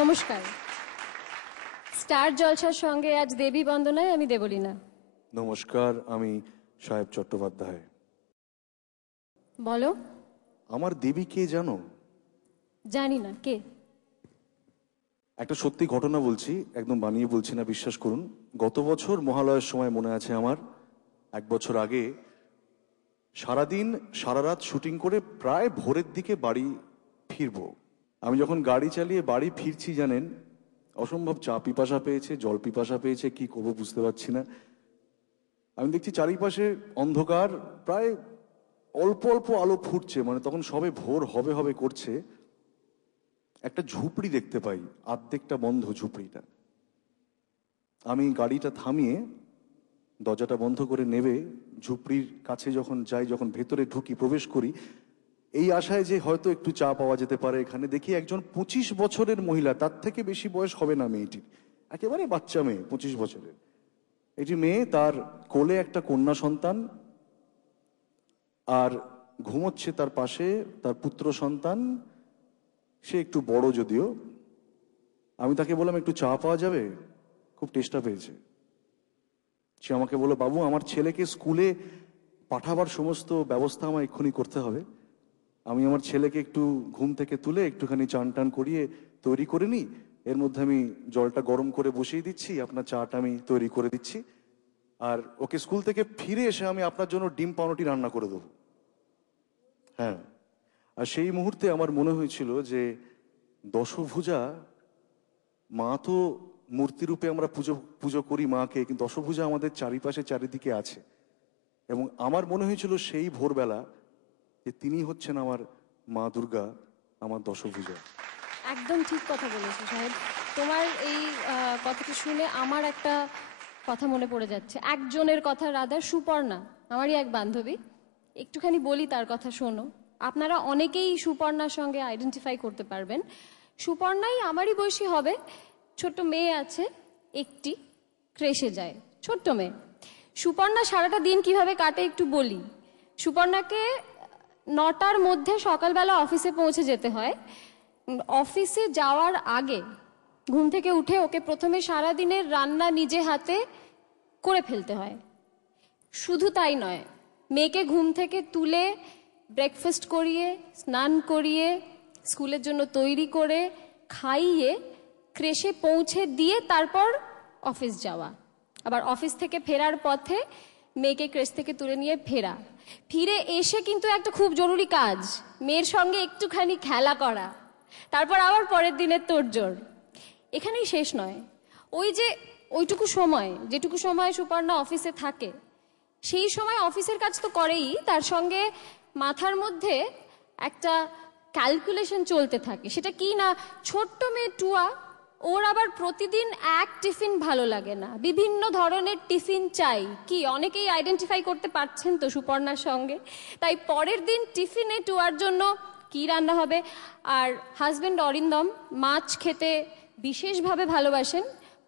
নমস্কার। স্টার জলসার সঙ্গে আজ দেবী বন্দনায় আমি দেবলীনা। নমস্কার, আমি সাহেব চট্টোপাধ্যায়। বলো। আমার দেবী কে জানো? জানি না, কে? একটা সত্যি ঘটনা বলছি, একদম বানিয়ে বলছি না, বিশ্বাস করুন। গত বছর মহালয়ার সময় মনে আছে আমার, 1 বছর আগে, সারাদিন সারা রাত শুটিং করে প্রায় ভোরের দিকে বাড়ি ফিরবো। আমি যখন গাড়ি চালিয়ে বাড়ি ফিরছি, জানেন, অসম্ভব চা পিপাসা পেয়েছে, জল পিপাসা পেয়েছে, কি করবো বুঝতে পারছি না। আমি দেখছি চারিপাশে অন্ধকার, প্রায় অল্প অল্প আলো ফুটছে, মানে তখন সবে ভোর হবে হবে করছে। একটা ঝুপড়ি দেখতে পাই, অর্ধেকটা বন্ধ ঝুপড়িটা। আমি গাড়িটা থামিয়ে দরজাটা বন্ধ করে নেবে ঝুপড়ির কাছে যখন যাই, যখন ভেতরে ঢুকি, প্রবেশ করি, এই আশায় যে হয়তো একটু চা পাওয়া যেতে পারে এখানে, দেখি একজন 25 বছরের মহিলা, তার থেকে বেশি বয়স হবে না মেয়েটির, একেবারে বাচ্চা মেয়ে, 25 বছরের। এটি মেয়ে, তার কোলে একটা কন্যা সন্তান, আর ঘুমোচ্ছে তার পাশে তার পুত্র সন্তান, সে একটু বড় যদিও। আমি তাকে বললাম, একটু চা পাওয়া যাবে? খুব টেস্টা পেয়েছে। সে আমাকে বলল, বাবু, আমার ছেলেকে স্কুলে পাঠাবার সমস্ত ব্যবস্থা আমার এক্ষুনি করতে হবে। আমি আমার ছেলেকে একটু ঘুম থেকে তুলে একটুখানি চান টান করিয়ে তৈরি করে নিই, এর মধ্যে আমি জলটা গরম করে বসিয়ে দিচ্ছি, আপনার চাটা আমি তৈরি করে দিচ্ছি, আর ওকে স্কুল থেকে ফিরে এসে আমি আপনার জন্য ডিম পাউরুটি রান্না করে দেবো। হ্যাঁ, আর সেই মুহূর্তে আমার মনে হয়েছিল যে দশভুজা মা, তো মূর্তি রূপে আমরা পুজো করি মাকে, কিন্তু দশভুজা আমাদের চারিপাশে চারিদিকে আছে। এবং আমার মনে হয়েছিল সেই ভোরবেলা যে তিনি হচ্ছেন আমার মা দুর্গা, আমার দশভুজা। একদম ঠিক কথা বলেছো সাহেব। তোমার এই কথাটা শুনে আমার একটা কথা মনে পড়ে যাচ্ছে, একজনের কথা, রাধার সুপর্ণা, আমারই এক বান্ধবী। একটুখানি বলি তার কথা, শোনো। আপনারা অনেকেই সুপর্ণার সঙ্গে আইডেন্টিফাই করতে পারবেন। সুপর্ণাই আমারই বয়সী হবে, ছোট্ট মেয়ে আছে, একটি ক্রেশে যায়, ছোট্ট মেয়ে। সুপর্ণা সারাটা দিন কিভাবে কাটে একটু বলি। সুপর্ণাকে 9টার মধ্যে সকালবেলা অফিসে পৌঁছে যেতে হয়। অফিসে যাওয়ার আগে ঘুম থেকে উঠে ওকে প্রথমে সারা দিনের রান্না নিজে হাতে করে ফেলতে হয়। শুধু তাই নয়, মেয়েকে ঘুম থেকে তুলে ব্রেকফাস্ট করিয়ে, স্নান করিয়ে, স্কুলের জন্য তৈরি করে, খাইয়ে, ক্রেশে পৌঁছে দিয়ে তারপর অফিস যাওয়া। আবার অফিস থেকে ফেরার পথে মেয়েকে ক্রেশ থেকে তুলে নিয়ে ফেরা। ফিরে এসে কিন্তু একটা খুব জরুরি কাজ, মেয়ের সঙ্গে একটুখানি খেলা করা, তারপর আবার পরের দিনের তোড়জোড়। এখানেই শেষ নয়, ওই যে ওইটুকু সময়, যেটুকু সময় সুপর্ণা অফিসে থাকে, সেই সময় অফিসের কাজ তো করেই, তার সঙ্গে মাথার মধ্যে একটা ক্যালকুলেশন চলতে থাকে। সেটা কি না, ছোট্ট মেয়ে টুয়া, ওর আবার প্রতিদিন এক টিফিন ভালো লাগে না, বিভিন্ন ধরনের টিফিন চাই। কি অনেকেই আইডেন্টিফাই করতে পারছেন তো সুপর্ণার সঙ্গে? তাই পরের দিন টিফিনে টুয়ার জন্য কি রান্না হবে। আর হাজবেন্ড অরিন্দম মাছ খেতে বিশেষভাবে ভালোবাসেন,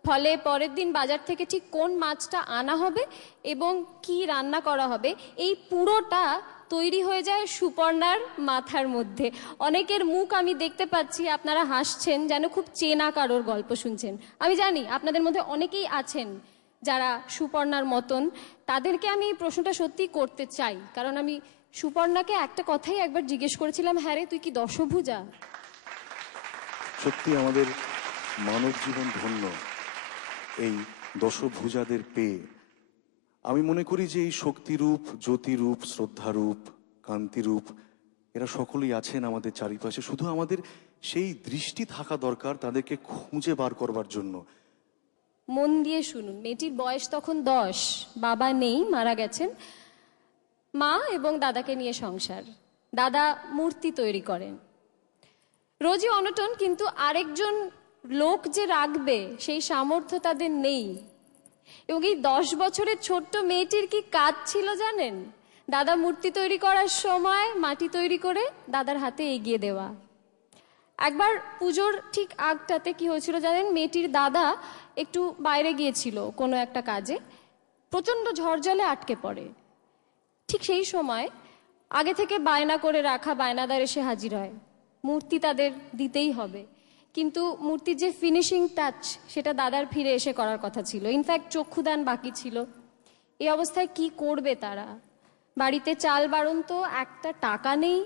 ফলে পরের দিন বাজার থেকে ঠিক কোন মাছটা আনা হবে এবং কি রান্না করা হবে, এই পুরোটা তৈরি হয়ে যায় সুপর্ণার মাথার মধ্যে। অনেকের মুখ আমি দেখতে পাচ্ছি, আপনারা হাসছেন, যেন খুব চেনা কারোর গল্প শুনছেন। আমি জানি আপনাদের মধ্যে অনেকেই আছেন যারা সুপর্ণার মতন। তাদেরকে আমি এই প্রশ্নটা সত্যি করতে চাই, কারণ আমি সুপর্ণাকে একটা কথাই একবার জিজ্ঞেস করেছিলাম, হ্যাঁ রে, তুই কি দশভুজা? সত্যি আমাদের মানব জীবন ধন্য এই দশভুজাদের পেয়ে। আমি মনে করি যে এই শক্তিরূপ, জ্যোতিরূপ, শ্রদ্ধারূপ, কান্তিরূপ, এরা সকলেই আছেন আমাদের চারিপাশে। শুধু আমাদের সেই দৃষ্টি থাকা দরকার তাদেরকে খুঁজে বার করবার জন্য। মন দিয়ে শুনুন, মেয়েটির বয়স তখন 10, বাবা নেই, মারা গেছেন। মা এবং দাদাকে নিয়ে সংসার। দাদা মূর্তি তৈরি করেন, রোজই অনটন, কিন্তু আরেকজন লোক যে রাখবে সেই সামর্থ্য তাদের নেই। এবং এই 10 বছরের ছোট্ট মেয়েটির কি কাজ ছিল জানেন? দাদা মূর্তি তৈরি করার সময় মাটি তৈরি করে দাদার হাতে এগিয়ে দেওয়া। একবার পুজোর ঠিক আগটাতে কি হয়েছিল জানেন? মেয়েটির দাদা একটু বাইরে গিয়েছিল কোনো একটা কাজে, প্রচণ্ড ঝড় জলে আটকে পড়ে। ঠিক সেই সময় আগে থেকে বায়না করে রাখা বায়নাদার এসে হাজির হয়, মূর্তি তাদের দিতেই হবে। কিন্তু মূর্তির যে ফিনিশিং টাচ সেটা দাদার ফিরে এসে করার কথা ছিল। ইনফ্যাক্ট চক্ষুদান বাকি ছিল। এই অবস্থায় কি করবে তারা? বাড়িতে চাল বারণ তো, একটা টাকা নেই।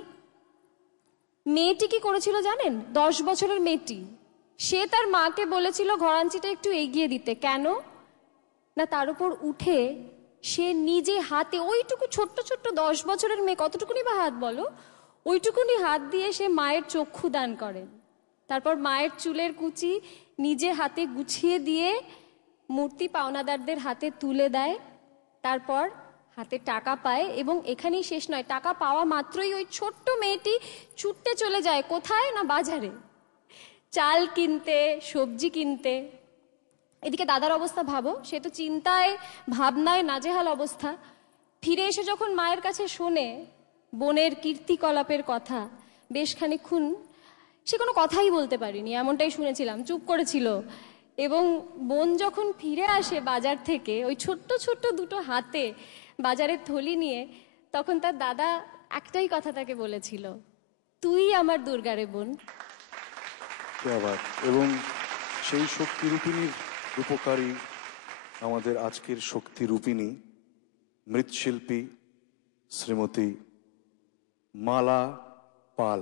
মেয়েটি কি করেছিল জানেন? 10 বছরের মেয়েটি, সে তার মাকে বলেছিল ঘরাঞ্চিটা একটু এগিয়ে দিতে। কেন না, তার উপর উঠে সে নিজে হাতে ওইটুকু ছোট্ট ছোট্ট 10 বছরের মেয়ে, কতটুকুনি বা হাত বলো, ওইটুকুনি হাত দিয়ে সে মায়ের চক্ষু দান করেন। তারপর মায়ের চুলের কুচি নিজে হাতে গুছিয়ে দিয়ে মূর্তি পাওনাদারদের হাতে তুলে দেয়। তারপর হাতে টাকা পায়, এবং এখানেই শেষ নয়, টাকা পাওয়া মাত্রই ওই ছোট্ট মেয়েটি ছুটতে চলে যায় কোথায় না, বাজারে চাল কিনতে, সবজি কিনতে। এদিকে দাদার অবস্থা ভাবো, সে তো চিন্তায় ভাবনায় নাজেহাল অবস্থা। ফিরে এসে যখন মায়ের কাছে শোনে বোনের কীর্তিকলাপের কথা, বেশ খানিকক্ষণ সে কোনো কথাই বলতে পারেনি, এমনটাই শুনেছিলাম, চুপ করেছিল। এবং বোন যখন ফিরে আসে বাজার থেকে ওই ছোট্ট ছোট্ট দুটো হাতে বাজারের থলি নিয়ে, তখন তার দাদা একটাই কথা তাকে বলেছিল, তুই আমার দুর্গারে বোন। আবার এবং সেই শক্তিরূপিণীর রূপকারী আমাদের আজকের শক্তিরূপিণী মৃৎশিল্পী শ্রীমতী মালা পাল।